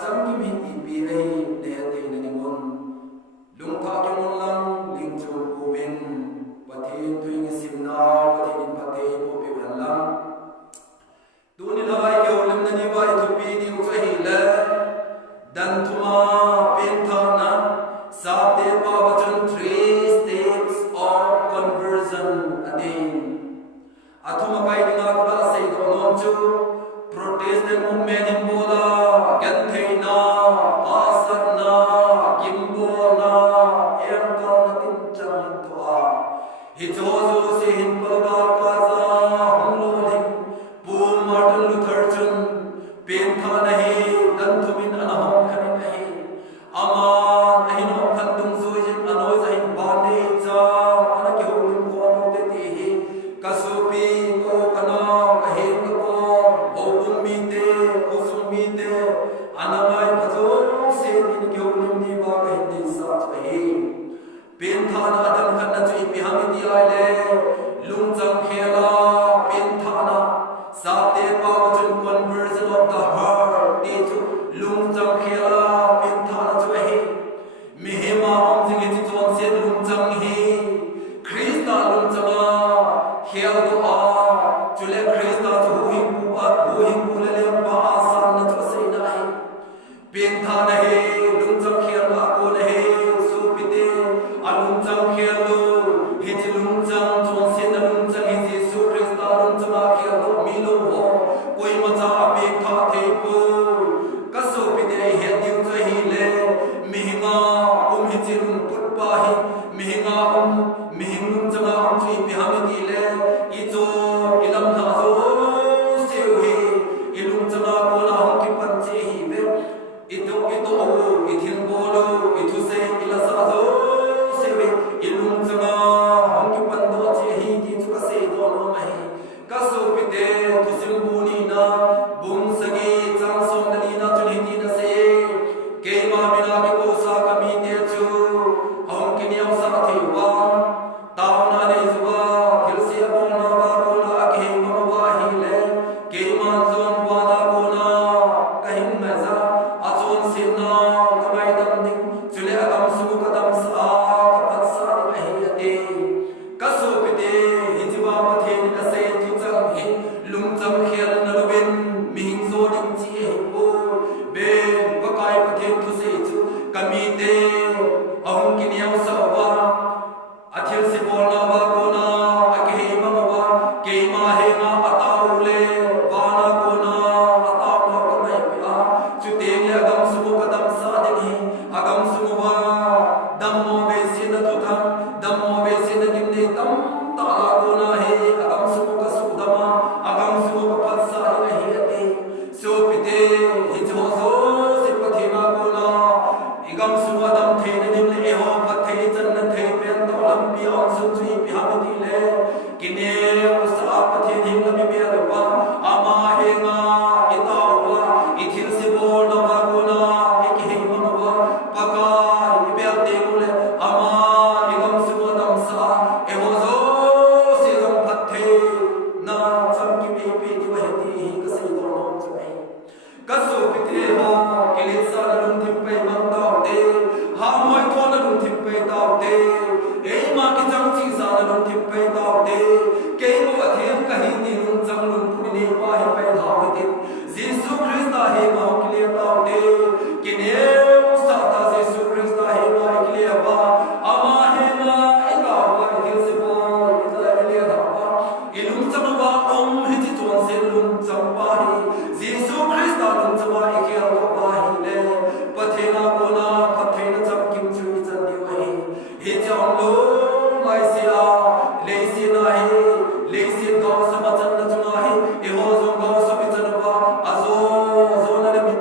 cham ki mi pi ai le te na ni mon lung tha ke mon lang ling chu ko bin pathin tuing sim na pathin pathe po pe han lang tu ni lai ke olim na ni vai thu pi ni u hi le dan thuma pen tha na sa te pa wachan 3 steps of conversion adin athuma pai ni na ka sei do nom chu Protestant movement in Bola, Gantheina, Asana, Gimbona, Erkan Tinchang Tua. Hijozo se Hinpalga Kaza, Humloling, Paul Martin Luther Chun, Pentha Nahi, Dantumin Anahom Khanin Nahi, Aman Ahinom Khandung Zujin Anozahin Bande Cha, Anakihum Kono Tetihi, Kasupi, Kokana, Ahin Kapo, Mite, Osumite, Anamai Pazo, Saint Gyolim Niva, and the Satwahi. Pentana Adam Kanaji Pihamiti Ile, Lunjang Kela, Pentana, Sate Pavajan conversion of the heart, Lunjang Kela, Pentana Twahi. Mihima Omsing it on said Lunjang He, Krista Lunjanga, Heldoa, to let Krista to him. Buhing bulale pa asan na chasai nai pentha nahe lungjam khel ma ko nahe supite alungjam khelu hiji lungjam chon se na lungjam hi jesu krista lungjam khel do milo ho koi macha ape tha the pu kasupite he diu cha hi le mihinga hiji lung put pa hi mihinga mihing lungjam chui pi hamiti le izo ilam na zo ilung chana bola hong ki panche hi ve ito ithil bolo ithu se ilasa zo se ve ilung chana hong ki pando che hi ki chu ka se do no mai ka so pite thusil buni na bum sagi chang som na ni na chu ni ti na se ke ma mina mi ko sa ka mi te chu hong ki niam sa the wa taw na ne zuwa khil se bo na ba ko na ke ma wa hi le ke ma zo Azo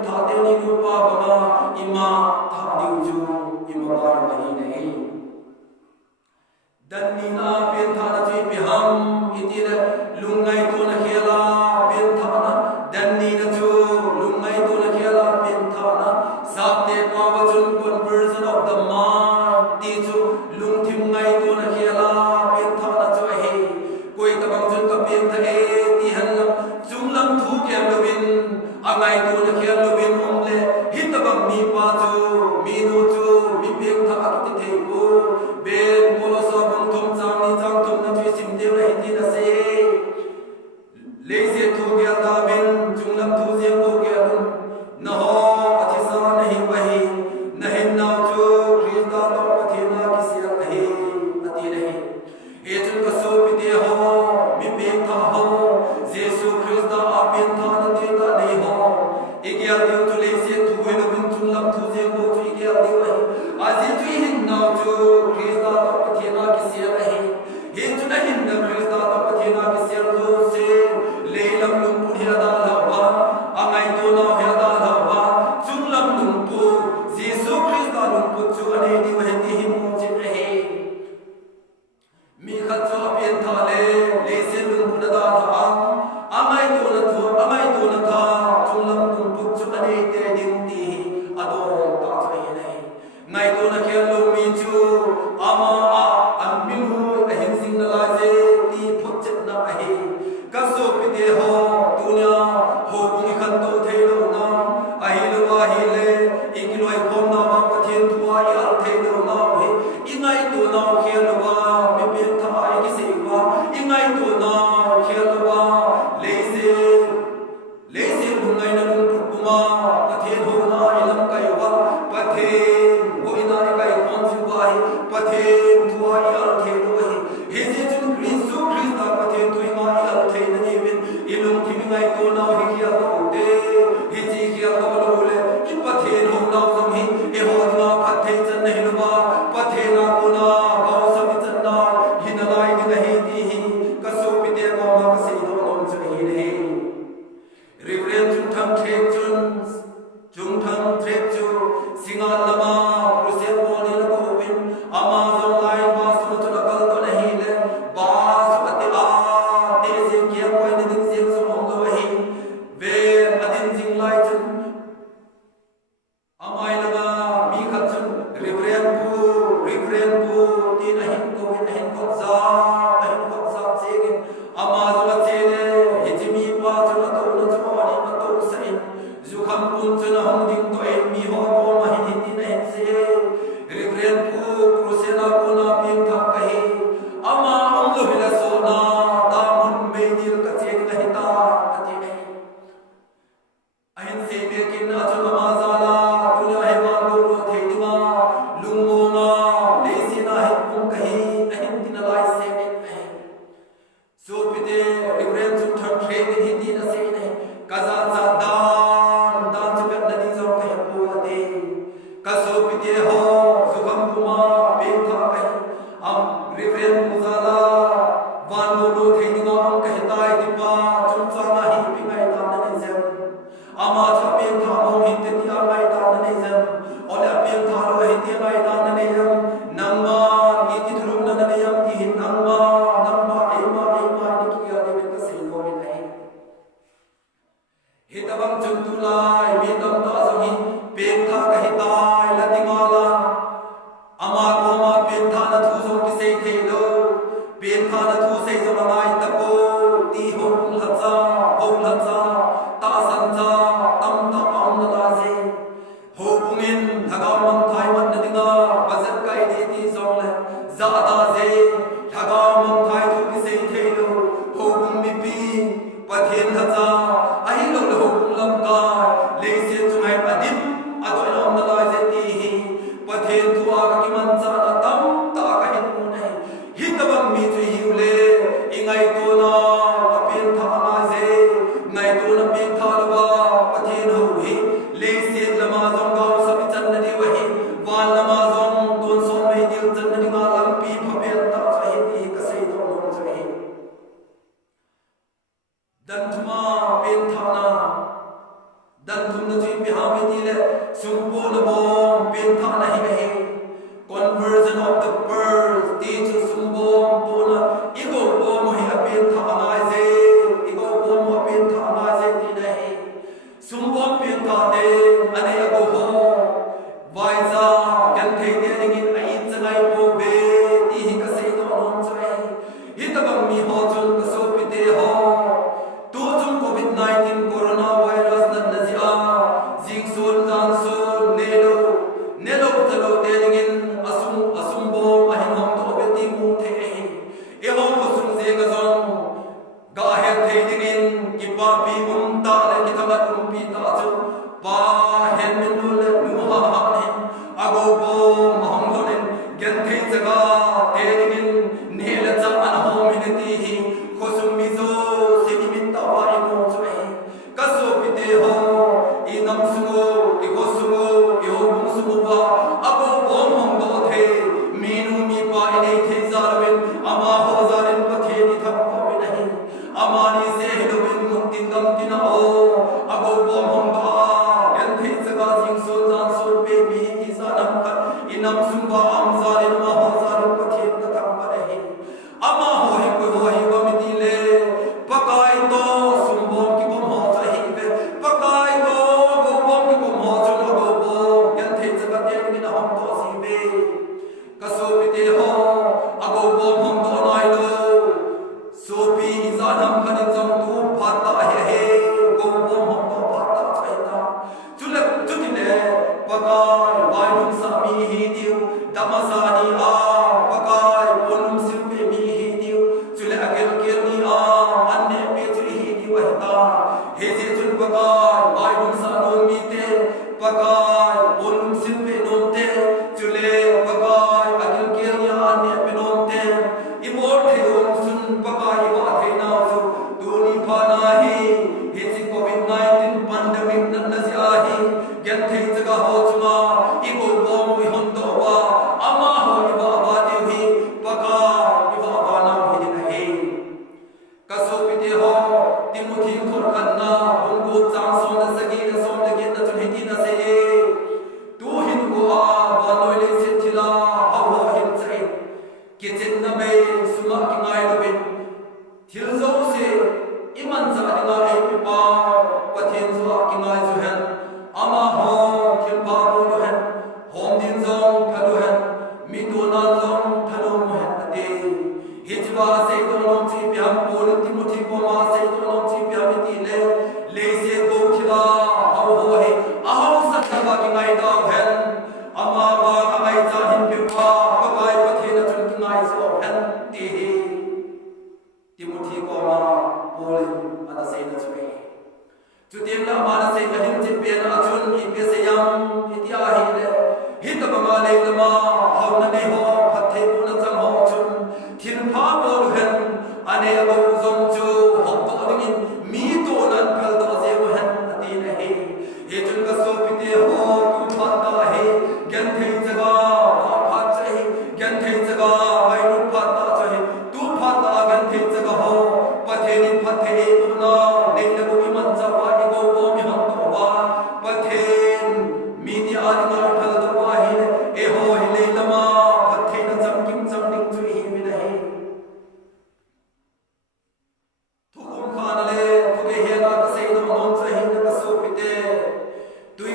angai tu na khian lovin umle hitabang mi pa chu mi nu chu mi pek tha akti thei bu ben polosa bung thum chang ni chang thum na chui sim deu la hindi na se leise tu gya da ben junglam thu jiang bo gya lun na ho athisa nahi wahi nahin na chu krista to pathina ki sia nahi ati nahi e chun ka so pite ho mi pek tha ho jesu krista apin tha na te ta nei ho igya deu tu leise tu we lo bun junglam thu jiang bo chu igya deu wahi aji tu hin na chu krista to pathina ki sia nahi he chu na hin na krista to pathina ki sia lo se leilam lung pudhya da lawa angai to na hya da lawa chunglam lung pu jesu krista lung pu chu ane di wa ti him chin rahe mi khat cho apien tha le se lung pu da lawa angai to na tha chunglam lung pu chu ane te ding ti ado ta chai nei ngai to na kya lo mi chu ama an min hu ahin sing na la je ti phut chet na ahe kaso pite ho dunya ho bung khan to thelo na ahil wa hile ikloi khom na ba pathen thua ya thelo na he ingai to na khel wa me pe tha ai ki se wa ingai to na khel wa leise lungai na lung puma pathen ho na ilam kai wa pathen ho ina kai khom si wa pathen thua ya thelo he je chun kristo krista pathen tu ma ya thelo ni ben ilum ki ngai to na hi kia to de hi ji kia to lo le in pathen ho na sam hi e ho na pathen chan nei lo ba pathen na ko na ba sam chan na hin lai ni hi ti hi ka so pi de ma ma ka sei do nom chan hi ne reverend chung tham trek chu singal lama crucial boni la ko win amazon line ba su chu la kal to nahi le ba su ati a te se kia koi ne ding se su mong lo hi ve adin jing lai chun amai lama mi khat chun reverend pu ti nahin ko win nahin ko za che ge amazon la che le hijimi pa chu la to na chu ani na to sai zu kham pun chu na hong ding to en mi ho ko ma hin ti na en se reverend pu krusena ko na ping tha kahi ama om lo hila so na ta mun me dil ka che na hi ta ati nei ahin se be kin na chu ma za la tu na he ma lo ro the ti ma lung mo na le si na he kum kahi ahin tin lai se me nei so pite reverend chu thak the ni hindi na se nei kaza za dan chu kat na di zo ka pu ate ka so pite ho sukham kuma pe tha kai am reverend muzala van lo the ni ma am ka tai ti pa chun sa na hi pi mai ta na ne sem ama cha pe tha mo hin te ti a mai ta na ne sem ola pe tha lo hi ti mai ta na ne sem nang ma ni ti thulum na ne yam ti hin nang ma ai ma ni ki ya de ka sei lo mi nai hitabang chung tu lai mi dam ta sang hi pe tha ka hi tai la ti ma la ama ko ma pe tha na thu so ki sei the lo pe tha na thu sei so ma nai ta ko ti ho la cha ta san cha tam ta am na ta se ho bungin thagam man thai man na dinga bazat kai de ti song le za da se thagam man thai thu ki sei the lo ho bung mi pi pathen tha cha ai lo lo bung lam ka le se chu mai padim ado lo na la se ti hi pathen thu a ki man cha na tam ta ka hin mu nai hitabang mi chu hi le ingai to na apin tha na se ngai to na pin tha lo ba pathen ho hi le se lama zong ga sa bi chan na di wa hi wan lama zong ton so mai dil chan na di ma lam pi pha pe ta cha hi ti ka sei do nom cha hi dan thuma pen tha na dan thum na chin bi ha me ti le sum po na bom pen tha na hi me conversion of the pearls ti chu sum bom po na igo bom hi a pen tha na je igo bom ho pen tha na je ti na hi sum bom pen tha de ane ago ho vai za gan thei de ning ai changai po be ti hi ka sei do nom chai hi ta bang mi ho chun ka so pi te ho tu chung covid-19 corona virus na ji vai hun sa no mi te pakai bon sim pe nom te chule pakai agil kir ya ne pe nom te imor the om sun pakai wa the na su duni pha na hi hi covid-19 pandemic nan na sia hi gen the jaga ho chuma i bo bom wi hon do wa ama ho i ba ba de hi pakai i ba ba na hi de hi kaso pite ho Timothy thor kanna unko chang som na sagi na som na gen na chun hi na se tu hin ko a ba noi le se thila ha ho hin chai ke chen na me suma ki ngai lo bin thil zo se iman za ni na ai pi pa pathen zo ki ngai zo hen ama ho thil pa bo lo hen hom din zong thalo hen mi do na zong thalo mo hen ate hijba se do nom chi pyam pol Timothy ko ma se do nom chi pyam ti le se go khila ha ho he a ho sa ba ki ngai da hen ama ba ngai cha hin pi pa pa kai pathen na chun ki ngai zo hen ti Timothy ko ma pol ana se na chwe chu tem la ma na se ka hin chi pe na chun i pe se yam itia hi le hi ta ba ma le la ma ha na ne ho phathe ku na chang ho chun thin pha bol hen ane abo zong chu hok to ding mi to nan phal do se ko hen ati na he he chun ka so pite ho ku phat ta he gen thei jaga ha phat chai gen thei jaga ai nu phat ta chai tu phat ta gen thei jaga ho pathe ni pathe tu na nei na ko man cha wa ni go go mi hon to wa pathen mi ti a ni ma phal do wa hi e ho hi le lama pathe na cham kim cham ding chu hi mi na he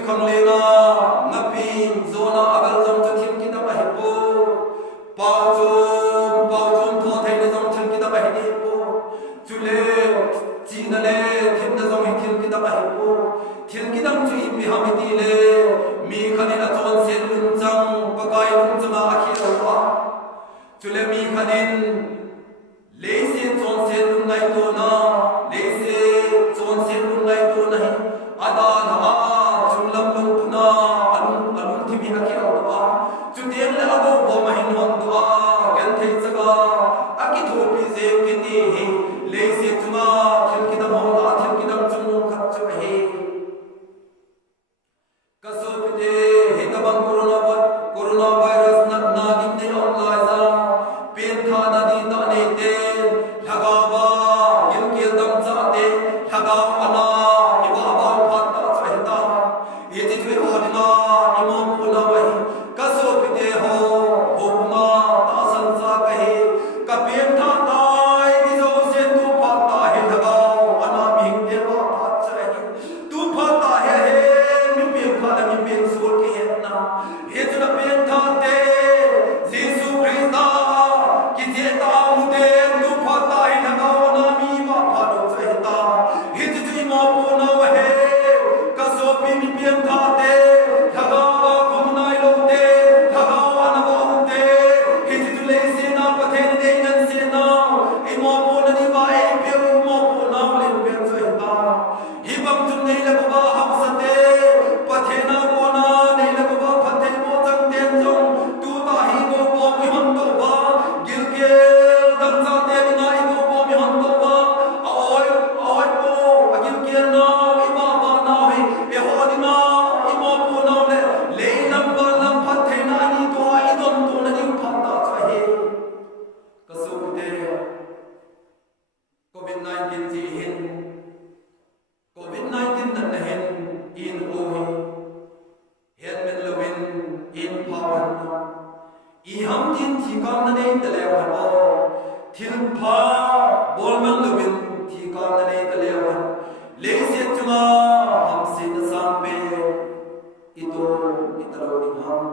khang le na ngapin zona abal jong chu thim ki da ba hi po pau chum tho thai na jong thim ki da ba hi ni po chule chi na le thim na jong hi thim ki da ba hi po thim ki dang chu i mi ha mi ti le mi khani na chon sen lun chang pa kai lun chang a khi ro wa chule mi khanin le se chon sen lun ngai to na le se chon sen lun ngai to na hi ada na lam lung puna alun thimi akhi awwa chu tem la abo bo ma hin hon dua gan thei chaga aki thopi je ki ti le se tuma thil ki dam ho la thil ki dam chung khat chu he kaso pite he ta bang corona virus na gin ne online za pen tha na di ta ne te laga ba gil kil dam cha te laga ana iwa ba phat ta chahta ye ji thwe ho ni na imo pula wa hi kaso pite ho ma ta san sa kahe ka pen tha tai di zo se tu phat ta he laga ana mi de ba phat chahi tu phat ta he mi pen pha na mi pen so ke he na he tu na pen tha te Jesus Christ ki je ta mu de tu phat ta he laga ana mi ma phat do chahi ta he ji mo pu na wa he kaso pi mi pen tha te laga ba kum nai lo te laga ana ba hu te he ji tu le se na pathe de nan se na e mo pu na ni ba e pe mo pu na le pe chahi ta hi bam chun nei la ba ham sa te pathe na ko na nei la ba pathe mo chang ten jong tu ta hi go bo mi hon to ba gil ke dan sa te ni na i go bo mi hon to ba oi po agil ke na i ba ba na he e ho di na i mo pu na le lam ba lam pathe na ni to i don to na ni phat ta cha he kaso te covid-19 ji hin covid-19 nan na hin in o hi hen men lewin in power i ham tin thi kam na nei te le wa bo thil pha bol man lewin thi kam na nei te le wa le se chuma ham se na sam pe ito italo ding ham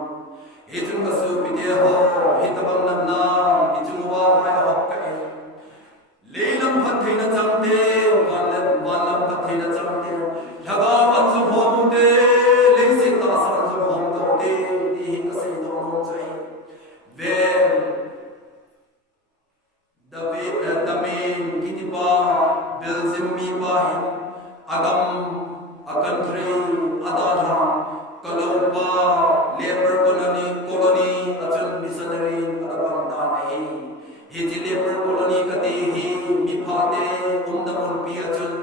he chung ka su pi de ho he ta bang nan na i chung wa ha ho ka e le lam phat thei na chang te kan le ban lam phat thei na chang te laga ban zo ho mu te le se ta sa zo ho mu te di hi ka se do no chai ve da me ki ti ba belgium mi ba hi agam akan country adala kalopa labor colony achun missionary adabang ta nahi hi labor colony kati hi mi phate umdamun pi achun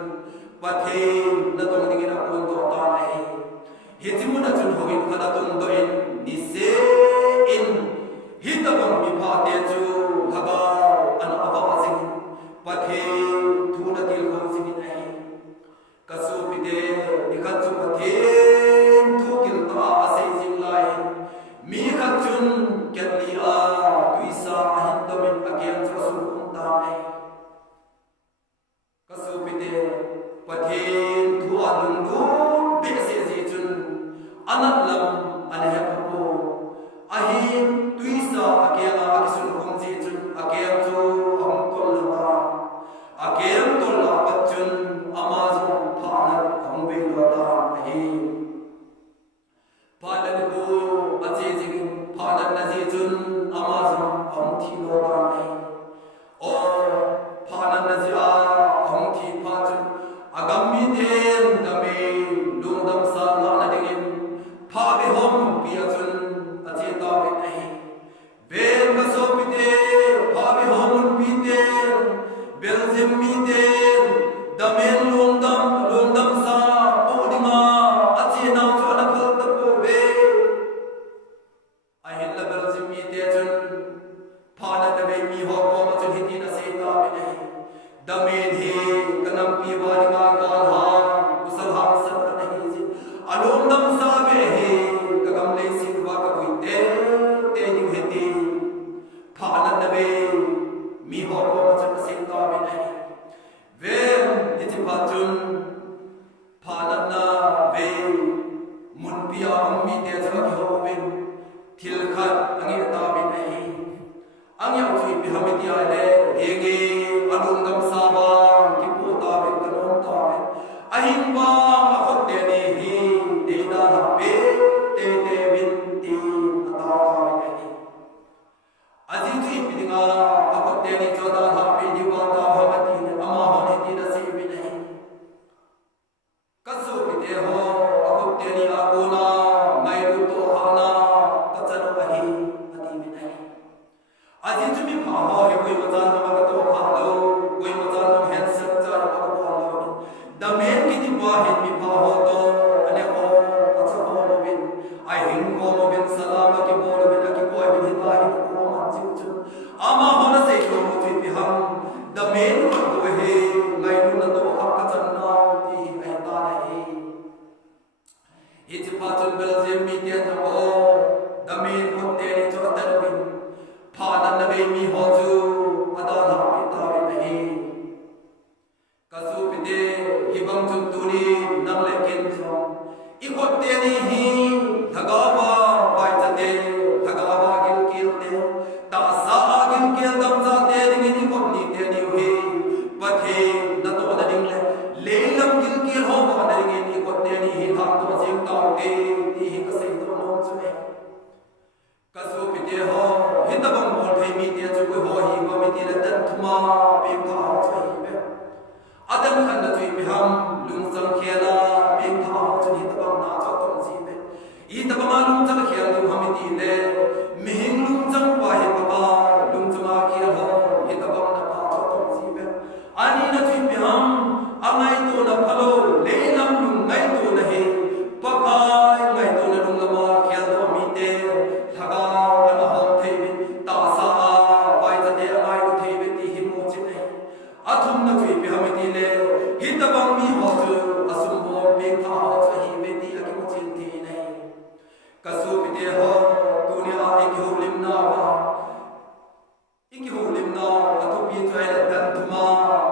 pathe na tong dingina kon to ta nahi hi jimun achun hogin khada tung do in ni se in hi tabang mi phate chu haga an awazing pathe thuna til khong singin nahi kasu pite nikhat chu pathe thu kil ta ase jing lai mi khat chun ketli a tuisa ahin domin agian chu su kum ta nahi kasu pite pathe thu alung du be se ji chun anat lam an he pho ahin tuisa agian a kisun kum ji chun agian chu hom tol la agian tol la patchun amazon phanar hom be lo ta ahi phanan ko aje jing phanan na ji chun amazon hom thi lo ta ahi or phanan na ji a hom thi pha chun agami den dame lungdam sa la na dingin pha be hom pi chun aje ta be ahi ben ka so pite pha be hom pi te belgium mi te damen lungdam sa podinga aje na cho na khal ta ko be ahin la belgium mi te chun phana da be mi ho ko ma chun hiti na se ta be nahi damen he kanam pi wa ma ga ha usal ha san ta nahi ji alungdam sa be he kagam le sin wa ka pui te ni hiti phana da be mi ho ko ma chun se ta be nahi ven hiti pa chun phana na be mun pia mi te cha ki ho ben thil khat angi ta be nahi angya chui bi hamiti ale ege alungam sa ba ki po ta be kanon ta be ahin ba akhot te ni hi de da la be te bin ti ata ta be nahi aji chui bi dinga akhot te ni choda la be di wa ta hamati ne ama hone ti da se be nahi kasu bi te ho akhot te ni akona mai ru to hana ta chanu ahi ati be nahi aji tumi pha ho he koi mazan ma ka to pha lo koi mazan ma hen sat cha ma ka pha lo da men ki ti ba he mi pha ho to ane ho acha ho mo bin ai hin ko mo bin salam ki bo lo bin ki koi bin ta hi ko ma chi chu ama ho na se ko mo ti bi ham da men ko to he ngai nu na to ha ka chan na ti ai ta nahi hi ti pha chun belgium mi te ta ho da men ko te ni cho ta bin phanan na be mi ho chu adala pi ta be nahi kasu pite hibang chun tu ni nang le ken cho I khot te ni hi thagawa bai cha te thagawa gil kil te ta sa gil kil dam cha te ding ni khot ni te ni hi pathe na to na ding le lam gil kil ho ba na ding ni khot te ni hi tha to jing ta te ti hi ka sei to no chu ne kasu pite ho hitabang bol thai mi te chu ko ho hi ko mi ti la tan thuma pe ka ho chai be adam khan na chui mi ham lung sang khela pe ka ho chu hitabang na cha tom si be I tabang lung sang khel du ham ti le mi hing lung sang pa hi pa ba lung chama khel ho hitabang na pa cha tom si be ani na chui mi ham angai to na phalo le lam lung ngai to na he pa kai ngai to na lung lama khel do mi te thaga ana hom thei bin ta sa bai ta de angai lu thei bin ti him mo chin ai athum na chui bi ham ti le hitabang mi ho chu asum bo pe tha ho cha hi be ti a ki mo chin ti nai kasu bi te ho tu ni a ik ho lim na ba ik ho lim na athu bi chai la dan thuma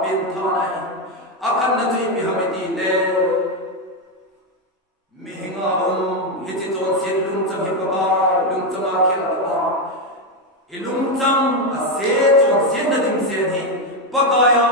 pen tha nai akhan na chui bi ham ti le mi hinga hom hi chi chon sen lung cham hi pa lung chama khel ta ilung cham a se chon sen na ding sen hi pakaya